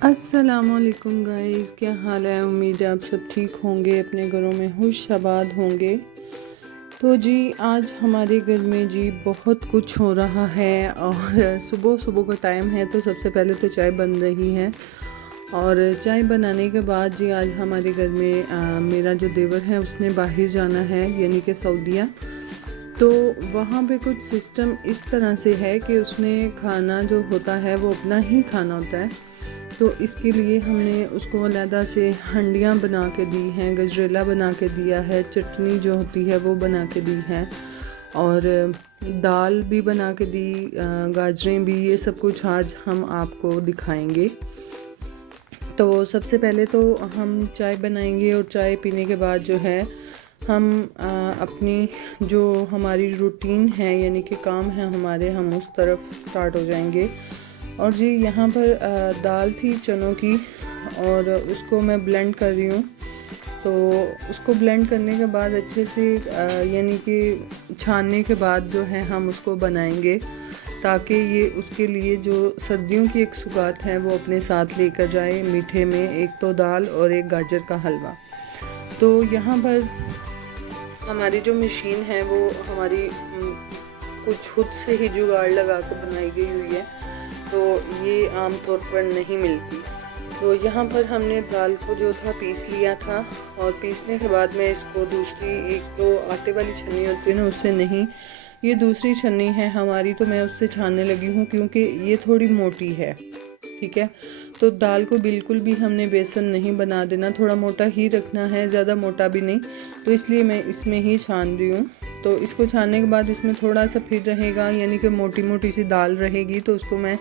अस्सलामुअलैकुम गाइस, क्या हाल है। उम्मीद है आप सब ठीक होंगे, अपने घरों में खुश आबाद होंगे। तो जी आज हमारे घर में जी बहुत कुछ हो रहा है और सुबह सुबह का टाइम है। तो सबसे पहले तो चाय बन रही है और चाय बनाने के बाद जी आज हमारे घर में मेरा जो देवर है उसने बाहर जाना है, यानी कि सऊदीया। तो वहाँ पे कुछ सिस्टम इस तरह से है कि उसने खाना जो होता है वो अपना ही खाना होता है। तो इसके लिए हमने उसको अलहदा से हंडियाँ बना के दी हैं, गजरेला बना के दिया है, चटनी जो होती है वो बना के दी है और दाल भी बना के दी, गाजरें भी। ये सब कुछ आज हम आपको दिखाएंगे। तो सबसे पहले तो हम चाय बनाएंगे और चाय पीने के बाद जो है हम अपनी जो हमारी रूटीन है यानी कि काम है हमारे, हम उस तरफ स्टार्ट हो जाएंगे। और जी यहाँ पर दाल थी चनों की और उसको मैं ब्लेंड कर रही हूँ। तो उसको ब्लेंड करने के बाद अच्छे से यानी कि छानने के बाद जो है हम उसको बनाएंगे, ताकि ये उसके लिए जो सर्दियों की एक सौगात है वो अपने साथ लेकर जाए। मीठे में एक तो दाल और एक गाजर का हलवा। तो यहाँ पर हमारी जो मशीन है वो हमारी कुछ खुद से ही जुगाड़ लगा कर बनाई गई हुई है, तो ये आम तौर पर नहीं मिलती। तो यहाँ पर हमने दाल को जो था पीस लिया था और पीसने के बाद में इसको दूसरी, एक तो आटे वाली छन्नी होती है ना उससे नहीं, ये दूसरी छन्नी है हमारी, तो मैं उससे छानने लगी हूँ क्योंकि ये थोड़ी मोटी है। ठीक है, तो दाल को बिल्कुल भी हमने बेसन नहीं बना देना, थोड़ा मोटा ही रखना है, ज़्यादा मोटा भी नहीं। तो इसलिए मैं इसमें ही छान रही हूँ। तो इसको छानने के बाद इसमें थोड़ा सा फिर रहेगा, यानी कि मोटी मोटी सी दाल रहेगी, तो उसको मैं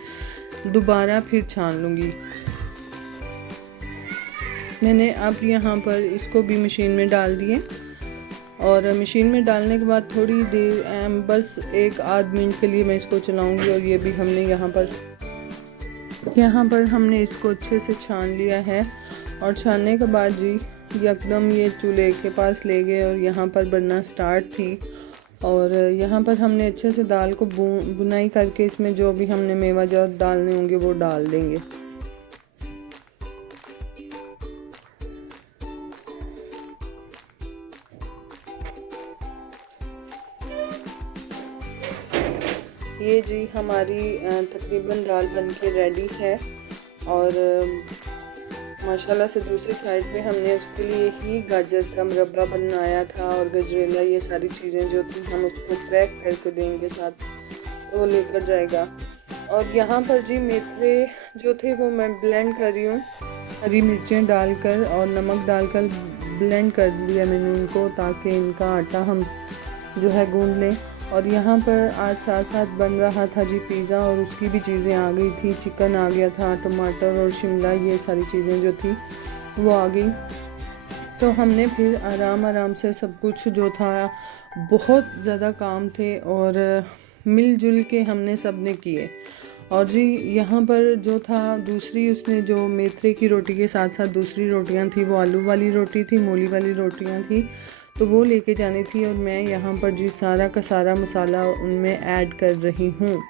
दोबारा फिर छान लूँगी। मैंने अब यहाँ पर इसको भी मशीन में डाल दिए और मशीन में डालने के बाद थोड़ी देर बस एक आध मिनट के लिए मैं इसको चलाऊँगी। और ये भी हमने यहाँ पर हमने इसको अच्छे से छान लिया है। और छानने के बाद जी एकदम ये चूल्हे के पास ले गए और यहाँ पर बनना स्टार्ट थी। और यहाँ पर हमने अच्छे से दाल को बुनाई करके इसमें जो भी हमने मेवा जात डालने होंगे वो डाल देंगे। ये जी हमारी तकरीबन दाल बनके रेडी है। और माशाल्लाह से दूसरी साइड पे हमने उसके लिए ही गाजर का मुरब्बा बनाया था और गजरेला, ये सारी चीज़ें जो थी हम उसको पैक करके देंगे साथ, तो वो लेकर जाएगा। और यहाँ पर जी मेथरे जो थे वो मैं ब्लेंड कर रही हूँ, हरी मिर्चें डालकर और नमक डालकर ब्लेंड कर दिया मैंने इनको, ताकि इनका आटा हम जो है गूंद लें। और यहाँ पर आज साथ साथ बन रहा था जी पिज़्ज़ा, और उसकी भी चीज़ें आ गई थी, चिकन आ गया था, टमाटर और शिमला, ये सारी चीज़ें जो थी वो आ गई। तो हमने फिर आराम से सब कुछ जो था, बहुत ज़्यादा काम थे और मिलजुल के हमने सब ने किए। और जी यहाँ पर जो था दूसरी, उसने जो मेथरे की रोटी के साथ साथ दूसरी रोटियाँ थी, वो आलू वाली रोटी थी, मूली वाली रोटियाँ थी, तो वो लेके जानी थी। और मैं यहाँ पर जी सारा का सारा मसाला उनमें ऐड कर रही हूँ,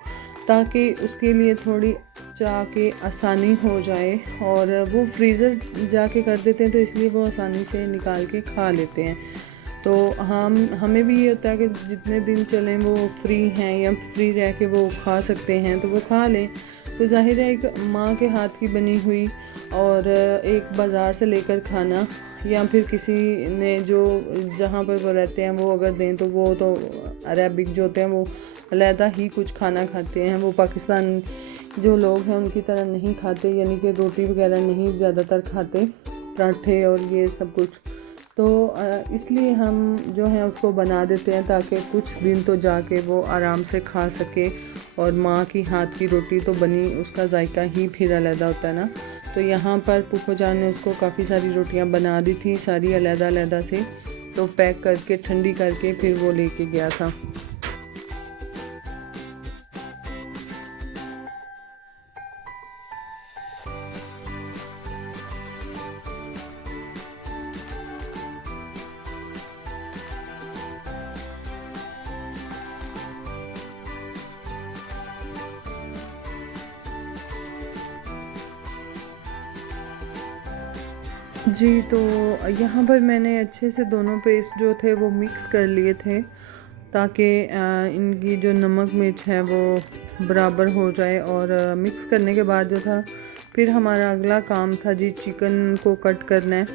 ताकि उसके लिए थोड़ी जाके आसानी हो जाए। और वो फ्रीज़र जाके कर देते हैं तो इसलिए वो आसानी से निकाल के खा लेते हैं। तो हमें भी ये होता है कि जितने दिन चलें वो फ्री हैं या फ्री रह के वो खा सकते हैं, तो वो खा लें। तो जाहिर है एक माँ के हाथ की बनी हुई और एक बाज़ार से लेकर खाना, या फिर किसी ने जो जहाँ पर वो रहते हैं वो अगर दें, तो वो तो अरबिक जो होते हैं वो अलहदा ही कुछ खाना खाते हैं। वो पाकिस्तान जो लोग हैं उनकी तरह नहीं खाते, यानी कि रोटी वगैरह नहीं ज़्यादातर खाते, पराठे और ये सब कुछ। तो इसलिए हम जो है उसको बना देते हैं, ताकि कुछ दिन तो जाके वो आराम से खा सके। और माँ की हाथ की रोटी तो बनी, उसका जायका ही फिर अलहदा होता है ना। तो यहाँ पर फूफो जान ने उसको काफ़ी सारी रोटियाँ बना दी थी, सारी अलहदा से, तो पैक करके ठंडी करके फिर वो लेके गया था। जी, तो यहाँ पर मैंने अच्छे से दोनों पेस्ट जो थे वो मिक्स कर लिए थे, ताकि इनकी जो नमक मिर्च है वो बराबर हो जाए। और मिक्स करने के बाद जो था, फिर हमारा अगला काम था जी चिकन को कट करना है।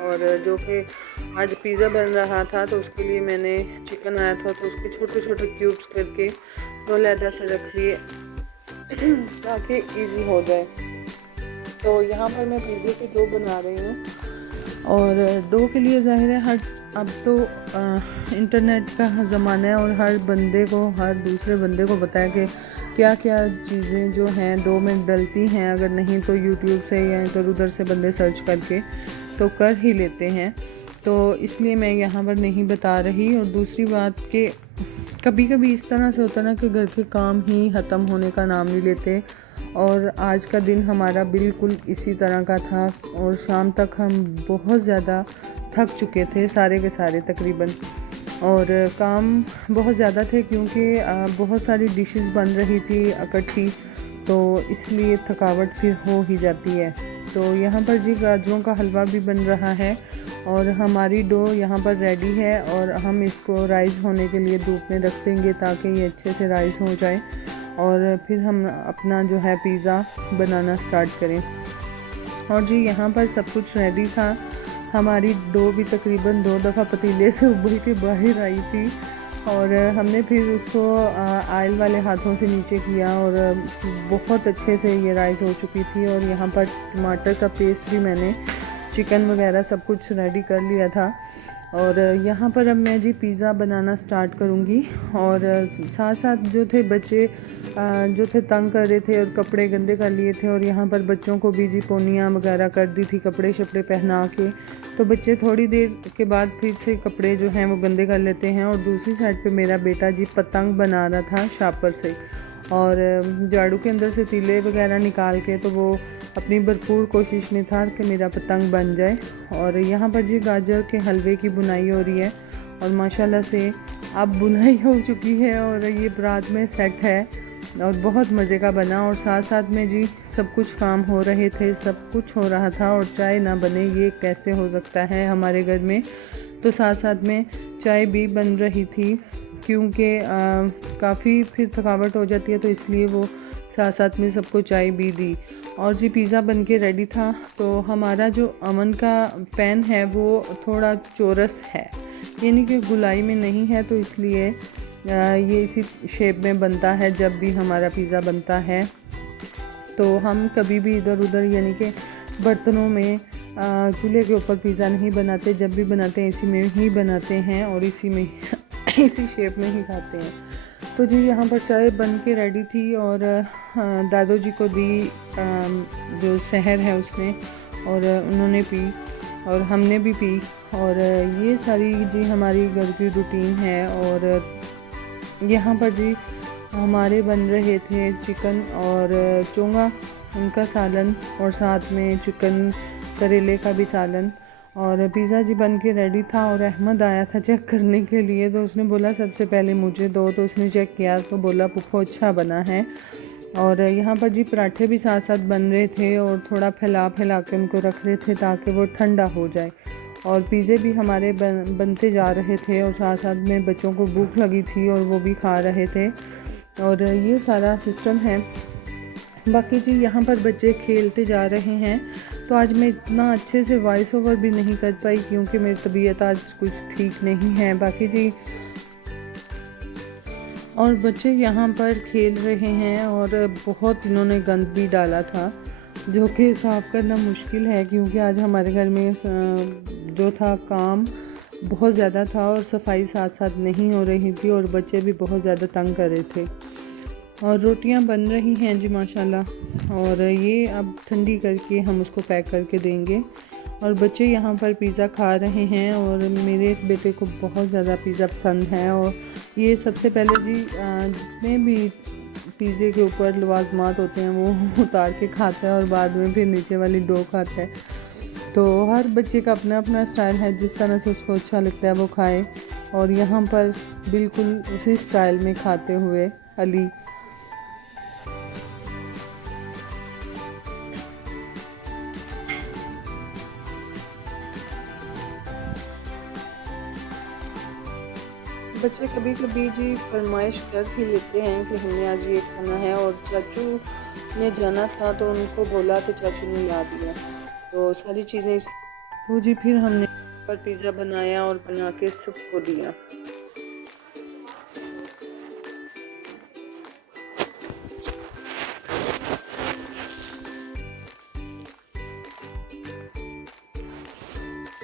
और जो कि आज पिज़्ज़ा बन रहा था, तो उसके लिए मैंने चिकन आया था तो उसके छोटे छोटे क्यूब्स करके तो अलहदा से रख लिए ताकि इजी हो जाए। तो यहाँ पर मैं पिज़्ज़े की डो बना रही हूँ। और डो के लिए ज़ाहिर है अब तो इंटरनेट का ज़माना है, और हर बंदे को, हर दूसरे बंदे को पता है कि क्या क्या चीज़ें जो हैं डो में डलती हैं। अगर नहीं तो यूट्यूब से या इधर उधर से बंदे सर्च करके तो कर ही लेते हैं। तो इसलिए मैं यहाँ पर नहीं बता रही। और दूसरी बात कि कभी कभी इस तरह से होता ना कि घर के काम ही ख़त्म होने का नाम नहीं लेते। और आज का दिन हमारा बिल्कुल इसी तरह का था, और शाम तक हम बहुत ज़्यादा थक चुके थे सारे के सारे तकरीबन। और काम बहुत ज़्यादा थे क्योंकि बहुत सारी डिशेस बन रही थी इकट्ठी, तो इसलिए थकावट फिर हो ही जाती है। तो यहाँ पर जी गाजरों का हलवा भी बन रहा है, और हमारी डो यहाँ पर रेडी है। और हम इसको राइस होने के लिए धूप में रख देंगे ताकि ये अच्छे से राइस हो जाए, और फिर हम अपना जो है पिज़्ज़ा बनाना स्टार्ट करें। और जी यहाँ पर सब कुछ रेडी था। हमारी डो भी तकरीबन 2 दफ़ा पतीले से उबल के बाहर आई थी, और हमने फिर उसको ऑयल वाले हाथों से नीचे किया, और बहुत अच्छे से ये राइस हो चुकी थी। और यहाँ पर टमाटर का पेस्ट भी मैंने चिकन वगैरह सब कुछ रेडी कर लिया था। और यहाँ पर अब मैं जी पिज़्ज़ा बनाना स्टार्ट करूँगी। और साथ साथ जो थे बच्चे जो थे तंग कर रहे थे और कपड़े गंदे कर लिए थे, और यहाँ पर बच्चों को भी जी पोनियाँ वगैरह कर दी थी कपड़े शपड़े पहना के। तो बच्चे थोड़ी देर के बाद फिर से कपड़े जो हैं वो गंदे कर लेते हैं। और दूसरी साइड पे मेरा बेटा जी पतंग बना रहा था शापर से, और झाड़ू के अंदर से तीले वगैरह निकाल के तो वो अपनी भरपूर कोशिश में था कि मेरा पतंग बन जाए। और यहाँ पर जी गाजर के हलवे की बुनाई हो रही है, और माशाल्लाह से अब बुनाई हो चुकी है, और ये रात में सेट है, और बहुत मज़े का बना। और साथ साथ में जी सब कुछ काम हो रहे थे, सब कुछ हो रहा था। और चाय ना बने ये कैसे हो सकता है हमारे घर में। तो साथ साथ में चाय भी बन रही थी, क्योंकि काफ़ी फिर थकावट हो जाती है, तो इसलिए वो साथ साथ में सबको चाय भी दी। और जी पिज़्ज़ा बन के रेडी था। तो हमारा जो अवन का पैन है वो थोड़ा चौरस है, यानी कि गुलाई में नहीं है, तो इसलिए ये इसी शेप में बनता है जब भी हमारा पिज़्ज़ा बनता है। तो हम कभी भी इधर उधर यानी कि बर्तनों में चूल्हे के ऊपर पिज़्ज़ा नहीं बनाते, जब भी बनाते हैं इसी में ही बनाते हैं, और इसी में इसी शेप में ही खाते हैं। तो जी यहाँ पर चाय बन के रेडी थी, और दादू जी को दी जो शहर है उसने, और उन्होंने पी और हमने भी पी। और ये सारी जी हमारी घर की रूटीन है। और यहाँ पर जी हमारे बन रहे थे चिकन और चोंगा उनका सालन, और साथ में चिकन करेले का भी सालन। और पिज़्ज़ा जी बन के रेडी था, और अहमद आया था चेक करने के लिए, तो उसने बोला सबसे पहले मुझे दो, तो उसने चेक किया तो बोला पुप्पो अच्छा बना है। और यहाँ पर जी पराठे भी साथ साथ बन रहे थे, और थोड़ा फैला के उनको रख रहे थे ताकि वो ठंडा हो जाए। और पिज़्ज़े भी हमारे बनते जा रहे थे, और साथ साथ में बच्चों को भूख लगी थी और वो भी खा रहे थे। और ये सारा सिस्टम है। बाकी जी यहाँ पर बच्चे खेलते जा रहे हैं। तो आज मैं इतना अच्छे से वॉइस ओवर भी नहीं कर पाई क्योंकि मेरी तबीयत आज कुछ ठीक नहीं है। बाकी जी और बच्चे यहाँ पर खेल रहे हैं, और बहुत इन्होंने गंद भी डाला था जो कि साफ़ करना मुश्किल है, क्योंकि आज हमारे घर में जो था काम बहुत ज़्यादा था और सफाई साथ साथ नहीं हो रही थी, और बच्चे भी बहुत ज़्यादा तंग कर रहे थे। और रोटियां बन रही हैं जी माशाल्लाह, और ये अब ठंडी करके हम उसको पैक करके देंगे। और बच्चे यहाँ पर पिज़्ज़ा खा रहे हैं, और मेरे इस बेटे को बहुत ज़्यादा पिज़्ज़ा पसंद है। और ये सबसे पहले जी जितने भी पिज़्ज़े के ऊपर लवाजमात होते हैं वो उतार के खाता है, और बाद में फिर नीचे वाली डो खाता है। तो हर बच्चे का अपना अपना स्टाइल है, जिस तरह से उसको अच्छा लगता है वो खाए। और यहाँ पर बिल्कुल उसी स्टाइल में खाते हुए अली। बच्चे कभी कभी जी फरमाइश कर भी लेते हैं कि हमने आज ये खाना है, और चाचू ने जाना था तो उनको बोला तो चाचू ने ला दिया, तो सारी चीज़ें इस तो जी फिर हमने पर पिज़्ज़ा बनाया और बना के सबको दिया।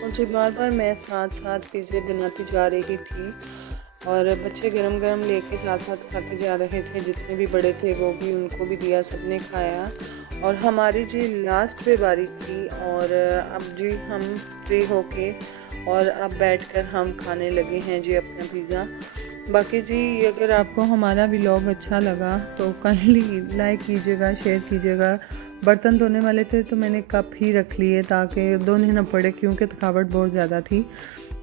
मुझे बार बार मैं साथ साथ पिज़्ज़े बनाती जा रही थी, और बच्चे गरम गरम लेके साथ साथ खाते जा रहे थे। जितने भी बड़े थे वो भी, उनको भी दिया, सबने खाया। और हमारी जी लास्ट पे बारी थी, और अब जी हम फ्री होके और अब बैठकर हम खाने लगे हैं जी अपना पिज़्ज़ा। बाकी जी अगर आपको हमारा व्लॉग अच्छा लगा तो काइंडली लाइक कीजिएगा, शेयर कीजिएगा। बर्तन धोने वाले थे तो मैंने कप ही रख लिए ताकि धोने ना पड़े, क्योंकि थकावट बहुत ज़्यादा थी।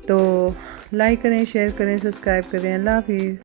तो लाइक करें, शेयर करें, सब्सक्राइब करें। अल्लाह हाफिज़।